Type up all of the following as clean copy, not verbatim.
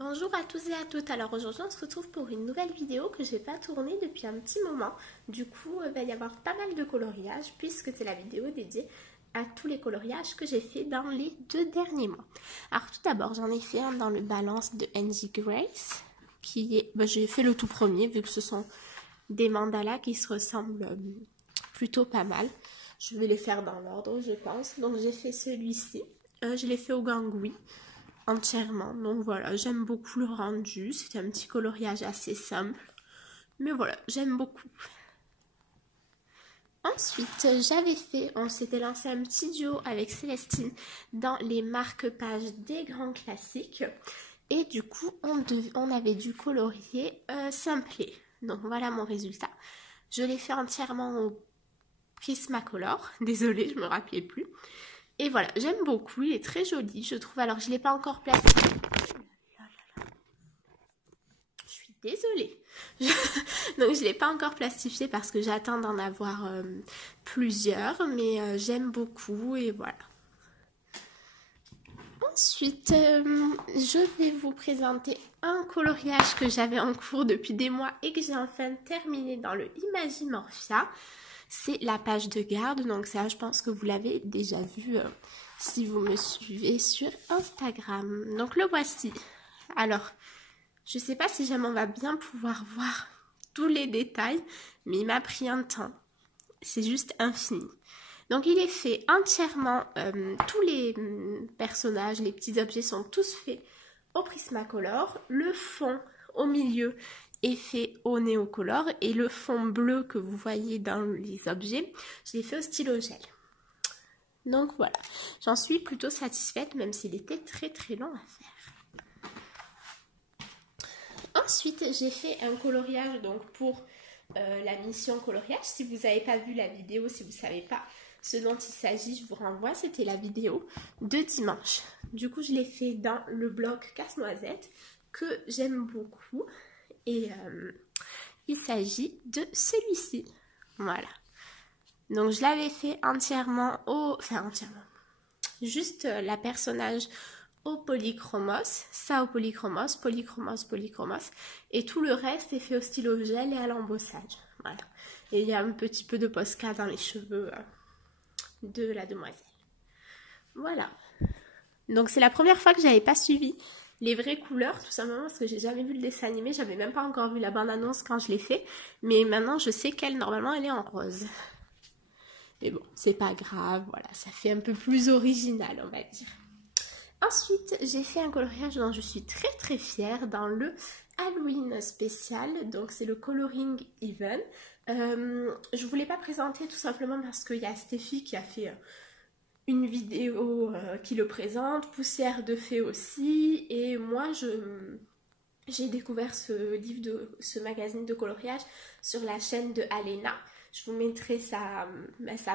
Bonjour à tous et à toutes, alors aujourd'hui on se retrouve pour une nouvelle vidéo que je n'ai pas tournée depuis un petit moment. Du coup il va y avoir pas mal de coloriages puisque c'est la vidéo dédiée à tous les coloriages que j'ai fait dans les 2 derniers mois. Alors tout d'abord j'en ai fait un dans le balance de NG Grace qui est, j'ai fait le tout premier vu que ce sont des mandalas qui se ressemblent plutôt pas mal. Je vais les faire dans l'ordre je pense, donc j'ai fait celui-ci, je l'ai fait au gangui entièrement, donc voilà, j'aime beaucoup le rendu, c'est un petit coloriage assez simple, mais voilà, j'aime beaucoup. Ensuite, on s'était lancé un petit duo avec Célestine dans les marque-pages des grands classiques, et du coup, on avait dû colorier Simplet. Donc voilà mon résultat. Je l'ai fait entièrement au Prismacolor, désolée, je me rappelais plus. Et voilà, j'aime beaucoup, il est très joli, je trouve. Alors, je ne l'ai pas encore plastifié. Je suis désolée. Donc, je ne l'ai pas encore plastifié parce que j'attends d'en avoir plusieurs. Mais j'aime beaucoup et voilà. Ensuite, je vais vous présenter un coloriage que j'avais en cours depuis des mois et que j'ai enfin terminé dans le Imagimorphia. C'est la page de garde, donc ça je pense que vous l'avez déjà vu si vous me suivez sur Instagram. Donc le voici. Alors, je ne sais pas si jamais on va bien pouvoir voir tous les détails, mais il m'a pris un temps. C'est juste infini. Donc il est fait entièrement, tous les personnages, les petits objets sont tous faits au Prismacolor. Le fond au milieu est fait au Neocolor et le fond bleu que vous voyez dans les objets, je l'ai fait au stylo gel. Donc voilà, j'en suis plutôt satisfaite même s'il était très très long à faire. Ensuite, j'ai fait un coloriage donc pour la mission coloriage. Si vous n'avez pas vu la vidéo, si vous ne savez pas ce dont il s'agit, je vous renvoie, c'était la vidéo de dimanche. Du coup, je l'ai fait dans le bloc casse-noisette que j'aime beaucoup. Et il s'agit de celui-ci. Voilà. Donc, je l'avais fait entièrement juste la personnage au polychromos, ça au polychromos, polychromos, et tout le reste est fait au stylo gel et à l'embossage. Voilà. Et il y a un petit peu de Posca dans les cheveux de la demoiselle. Voilà. Donc c'est la première fois que j'avais pas suivi les vraies couleurs, tout simplement parce que j'ai jamais vu le dessin animé, j'avais même pas encore vu la bande-annonce quand je l'ai fait, mais maintenant je sais qu'elle, normalement, elle est en rose. Mais bon, c'est pas grave, voilà, ça fait un peu plus original, on va dire. Ensuite, j'ai fait un coloriage dont je suis très très fière dans le spécial, donc c'est le Coloring Even. Je voulais pas présenter tout simplement parce qu'il y a Stéphie qui a fait une vidéo qui le présente, Poussière de Fée aussi, et moi j'ai découvert ce magazine de coloriage sur la chaîne de Alena. Je vous mettrai sa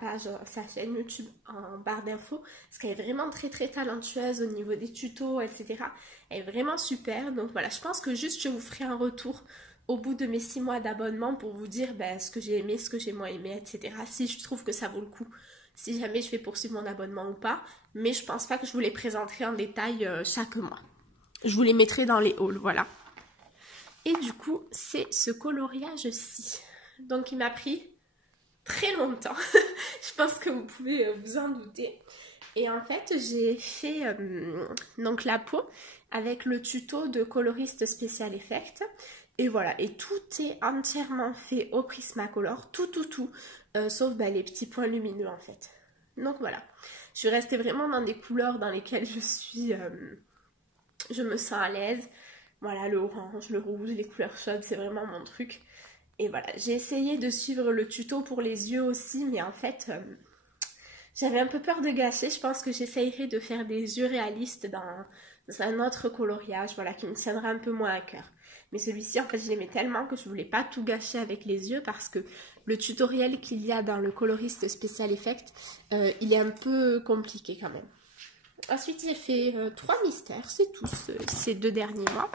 page, sa chaîne YouTube en barre d'infos, parce qu'elle est vraiment très très talentueuse au niveau des tutos, etc. Elle est vraiment super, donc voilà, je pense que juste je vous ferai un retour au bout de mes 6 mois d'abonnement pour vous dire ce que j'ai aimé, ce que j'ai moins aimé, etc. Si je trouve que ça vaut le coup, si jamais je vais poursuivre mon abonnement ou pas, mais je pense pas que je vous les présenterai en détail chaque mois. Je vous les mettrai dans les hauls, voilà. Et du coup, c'est ce coloriage-ci. Donc il m'a pris très longtemps, je pense que vous pouvez vous en douter. Et en fait, j'ai fait donc la peau avec le tuto de coloriste Special Effect. Et voilà, et tout est entièrement fait au Prismacolor, tout, sauf les petits points lumineux en fait. Donc voilà, je suis restée vraiment dans des couleurs dans lesquelles je me sens à l'aise. Voilà, le orange, le rouge, les couleurs chaudes, c'est vraiment mon truc. Et voilà, j'ai essayé de suivre le tuto pour les yeux aussi, mais en fait, j'avais un peu peur de gâcher. Je pense que j'essayerai de faire des yeux réalistes dans un autre coloriage, voilà, qui me tiendra un peu moins à cœur. Mais celui-ci, en fait, je l'aimais tellement que je voulais pas tout gâcher avec les yeux parce que le tutoriel qu'il y a dans le coloriste Special Effect, il est un peu compliqué quand même. Ensuite, j'ai fait 3 mystères, c'est tout ces 2 derniers mois.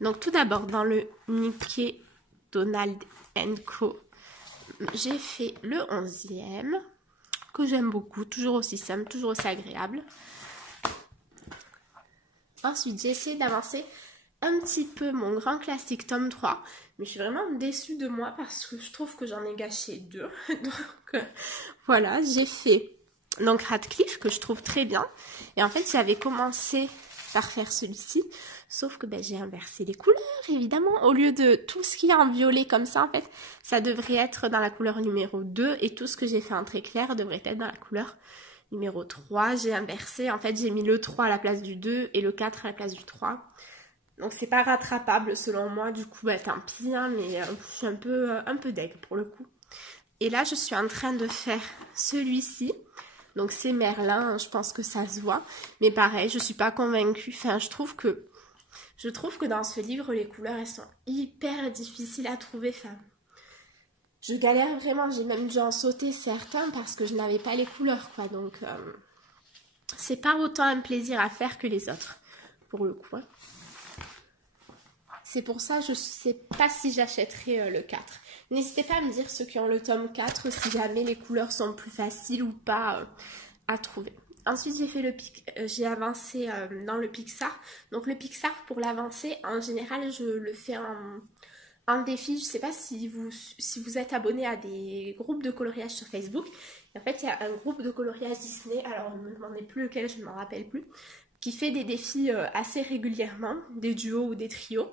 Donc tout d'abord, dans le Mickey Donald Co, j'ai fait le 11e, que j'aime beaucoup, toujours aussi simple, toujours aussi agréable. Ensuite, j'ai essayé d'avancer un petit peu mon grand classique tome 3, mais je suis vraiment déçue de moi parce que je trouve que j'en ai gâché 2. Donc voilà, j'ai fait donc Radcliffe que je trouve très bien. Et en fait, j'avais commencé par faire celui-ci, sauf que j'ai inversé les couleurs, évidemment. Au lieu de tout ce qu'il y a en violet comme ça, en fait, ça devrait être dans la couleur numéro 2 et tout ce que j'ai fait en très clair devrait être dans la couleur numéro 3. J'ai inversé, en fait, j'ai mis le 3 à la place du 2 et le 4 à la place du 3. Donc c'est pas rattrapable selon moi, du coup tant pis, hein, mais je suis un peu deg pour le coup. Et là je suis en train de faire celui-ci, donc c'est Merlin, hein, je pense que ça se voit, mais pareil je suis pas convaincue, enfin je trouve que dans ce livre les couleurs elles sont hyper difficiles à trouver, enfin je galère vraiment, j'ai même dû en sauter certains parce que je n'avais pas les couleurs quoi, donc c'est pas autant un plaisir à faire que les autres pour le coup, hein. C'est pour ça que je ne sais pas si j'achèterai le 4. N'hésitez pas à me dire ceux qui ont le tome 4 si jamais les couleurs sont plus faciles ou pas à trouver. Ensuite, j'ai avancé dans le Pixar. Donc le Pixar, pour l'avancer, en général, je le fais en défi. Je ne sais pas si vous êtes abonné à des groupes de coloriage sur Facebook. Et en fait, il y a un groupe de coloriage Disney, alors ne me demandez plus lequel, je ne m'en rappelle plus, qui fait des défis assez régulièrement, des duos ou des trios.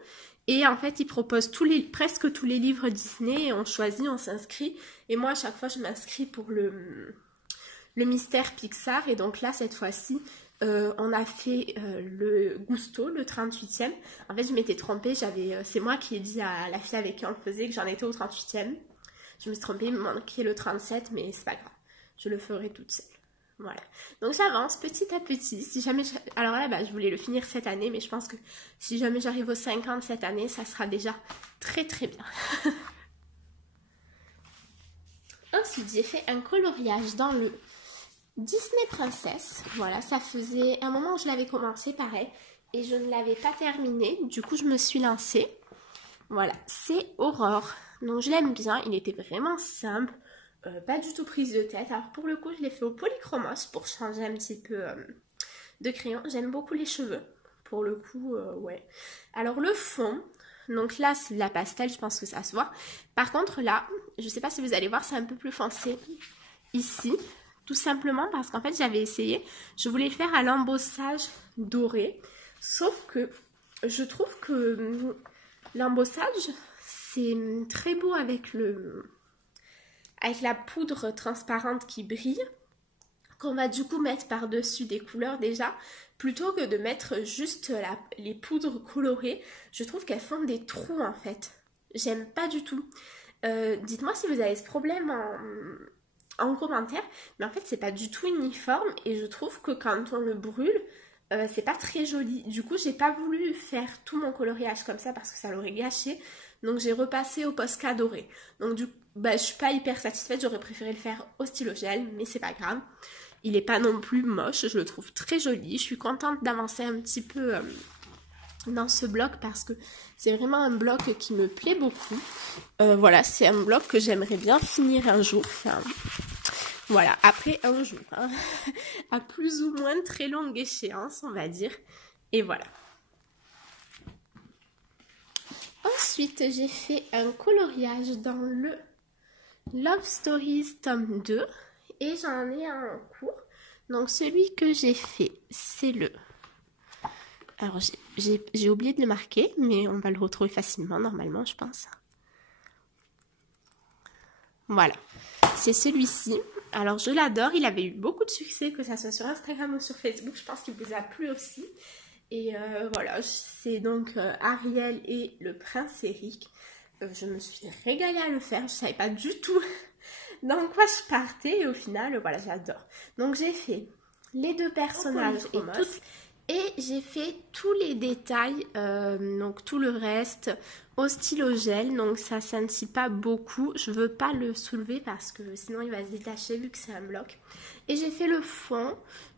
Et en fait, ils proposent presque tous les livres Disney et on choisit, on s'inscrit. Et moi, à chaque fois, je m'inscris pour le mystère Pixar. Et donc là, cette fois-ci, on a fait le Gusto, le 38e. En fait, je m'étais trompée. C'est moi qui ai dit à la fille avec qui on le faisait que j'en étais au 38e. Je me suis trompée, il me manquait le 37, mais c'est pas grave. Je le ferai toute seule. Voilà, donc j'avance petit à petit. Si jamais alors là, je voulais le finir cette année, mais je pense que si jamais j'arrive aux 50 cette année, ça sera déjà très très bien. Ensuite, j'ai fait un coloriage dans le Disney Princess. Voilà, ça faisait un moment où je l'avais commencé, pareil, et je ne l'avais pas terminé. Du coup, je me suis lancée. Voilà, c'est Aurore. Donc je l'aime bien, il était vraiment simple. Pas du tout prise de tête. Alors pour le coup, je l'ai fait au polychromos pour changer un petit peu de crayon. J'aime beaucoup les cheveux. Pour le coup, ouais. Alors le fond, donc là c'est de la pastel, je pense que ça se voit. Par contre là, je sais pas si vous allez voir, c'est un peu plus foncé ici. Tout simplement parce qu'en fait j'avais essayé, je voulais le faire à l'embossage doré. Sauf que je trouve que l'embossage, c'est très beau avec la poudre transparente qui brille, qu'on va du coup mettre par-dessus des couleurs déjà, plutôt que de mettre juste les poudres colorées. Je trouve qu'elles font des trous en fait. J'aime pas du tout. Dites-moi si vous avez ce problème en commentaire, mais en fait c'est pas du tout uniforme et je trouve que quand on le brûle, c'est pas très joli. Du coup j'ai pas voulu faire tout mon coloriage comme ça parce que ça l'aurait gâché. Donc j'ai repassé au Posca doré. Donc du coup, je suis pas hyper satisfaite, j'aurais préféré le faire au stylo gel, mais c'est pas grave. Il est pas non plus moche, je le trouve très joli. Je suis contente d'avancer un petit peu dans ce bloc parce que c'est vraiment un bloc qui me plaît beaucoup. Voilà, c'est un bloc que j'aimerais bien finir un jour. Enfin, voilà, après un jour, hein, à plus ou moins très longue échéance, on va dire. Et voilà. Ensuite, j'ai fait un coloriage dans le Love Stories tome 2 et j'en ai un en cours. Donc celui que j'ai fait, c'est le... Alors j'ai oublié de le marquer, mais on va le retrouver facilement normalement, je pense. Voilà, c'est celui-ci. Alors je l'adore, il avait eu beaucoup de succès, que ça soit sur Instagram ou sur Facebook. Je pense qu'il vous a plu aussi. Et voilà, c'est donc Ariel et le prince Eric. Je me suis régalée à le faire, je savais pas du tout dans quoi je partais et au final, voilà, j'adore. Donc j'ai fait les deux personnages et j'ai fait tous les détails, donc tout le reste au stylo gel, donc ça scintille pas beaucoup. Je veux pas le soulever parce que sinon il va se détacher vu que c'est un bloc. Et j'ai fait le fond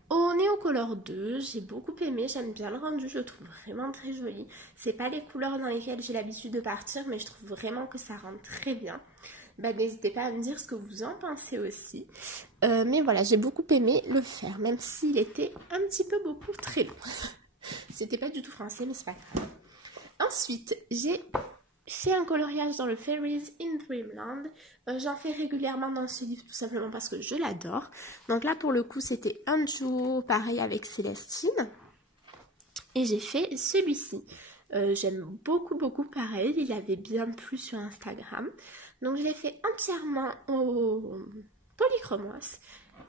au Neocolor 2, j'ai beaucoup aimé, j'aime bien le rendu, je le trouve vraiment très joli. C'est pas les couleurs dans lesquelles j'ai l'habitude de partir, mais je trouve vraiment que ça rend très bien. N'hésitez pas à me dire ce que vous en pensez aussi. Mais voilà, j'ai beaucoup aimé le faire, même s'il était un petit peu beaucoup très long. C'était pas du tout français, mais c'est pas grave. Ensuite, j'ai fait un coloriage dans le Fairies in Dreamland. J'en fais régulièrement dans ce livre tout simplement parce que je l'adore. Donc là, pour le coup, c'était un duo pareil avec Célestine. Et j'ai fait celui-ci. J'aime beaucoup pareil. Il avait bien plu sur Instagram. Donc je l'ai fait entièrement au polychromos.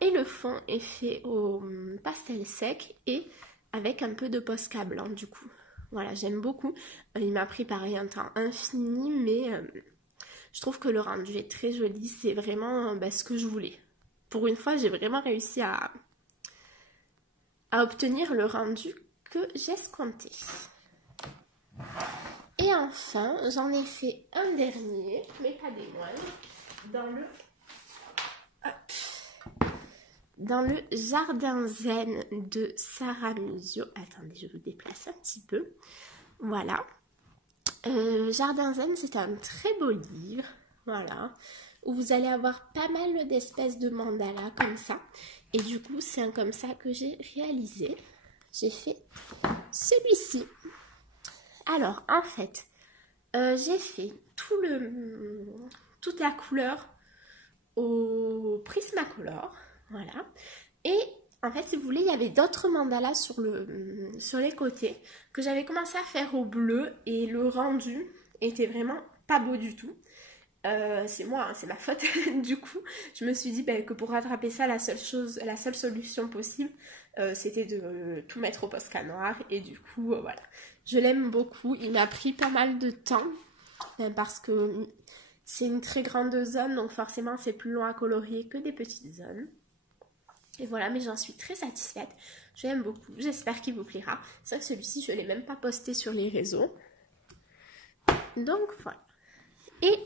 Et le fond est fait au pastel sec et avec un peu de Posca blanc du coup. Voilà, j'aime beaucoup. Il m'a pris pareil un temps infini, mais je trouve que le rendu est très joli. C'est vraiment ce que je voulais. Pour une fois, j'ai vraiment réussi à obtenir le rendu que j'escomptais. Et enfin, j'en ai fait un dernier, mais pas des moindres, dans le Jardin Zen de Sarah Musio. Attendez, je vous déplace un petit peu. Voilà. Jardin Zen, c'est un très beau livre. Voilà. Où vous allez avoir pas mal d'espèces de mandalas comme ça. Et du coup, c'est comme ça que j'ai réalisé. J'ai fait celui-ci. Alors, en fait, j'ai fait toute la couleur au Prismacolor. Voilà. Et en fait, si vous voulez, il y avait d'autres mandalas sur les côtés que j'avais commencé à faire au bleu et le rendu était vraiment pas beau du tout. C'est moi, hein, c'est ma faute. Du coup, je me suis dit que pour rattraper ça, la seule solution possible, c'était de tout mettre au Posca noir. Et du coup, voilà. Je l'aime beaucoup. Il m'a pris pas mal de temps parce que c'est une très grande zone, donc forcément, c'est plus long à colorier que des petites zones. Et voilà, mais j'en suis très satisfaite. Je l'aime beaucoup. J'espère qu'il vous plaira. C'est vrai que celui-ci, je ne l'ai même pas posté sur les réseaux. Donc, voilà. Et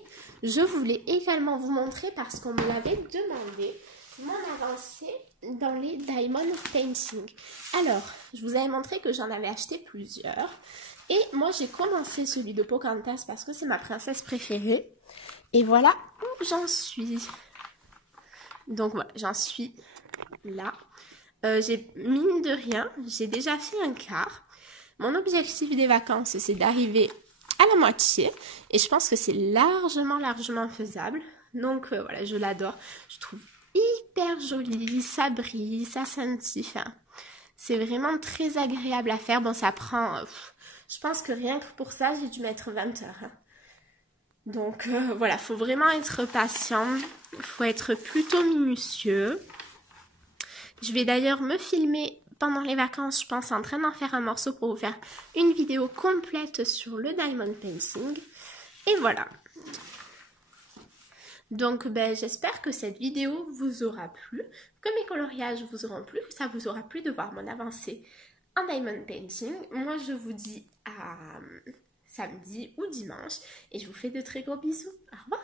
je voulais également vous montrer, parce qu'on me l'avait demandé, mon avancée dans les Diamond Painting. Alors, je vous avais montré que j'en avais acheté plusieurs. Et moi, j'ai commencé celui de Pocahontas parce que c'est ma princesse préférée. Et voilà où j'en suis. Donc voilà, j'en suis là. Mine de rien, j'ai déjà fait un quart. Mon objectif des vacances, c'est d'arriver à la moitié. Et je pense que c'est largement faisable. Donc voilà, je l'adore. Je trouve hyper joli, ça brille, ça scintille. Enfin, c'est vraiment très agréable à faire. Bon, ça prend... je pense que rien que pour ça, j'ai dû mettre 20 heures. Hein. Donc voilà, il faut vraiment être patient. Il faut être plutôt minutieux. Je vais d'ailleurs me filmer pendant les vacances, je pense, en train d'en faire un morceau pour vous faire une vidéo complète sur le Diamond Painting. Et voilà. Donc, j'espère que cette vidéo vous aura plu, que mes coloriages vous auront plu, que ça vous aura plu de voir mon avancée en Diamond Painting. Moi, je vous dis à samedi ou dimanche et je vous fais de très gros bisous. Au revoir.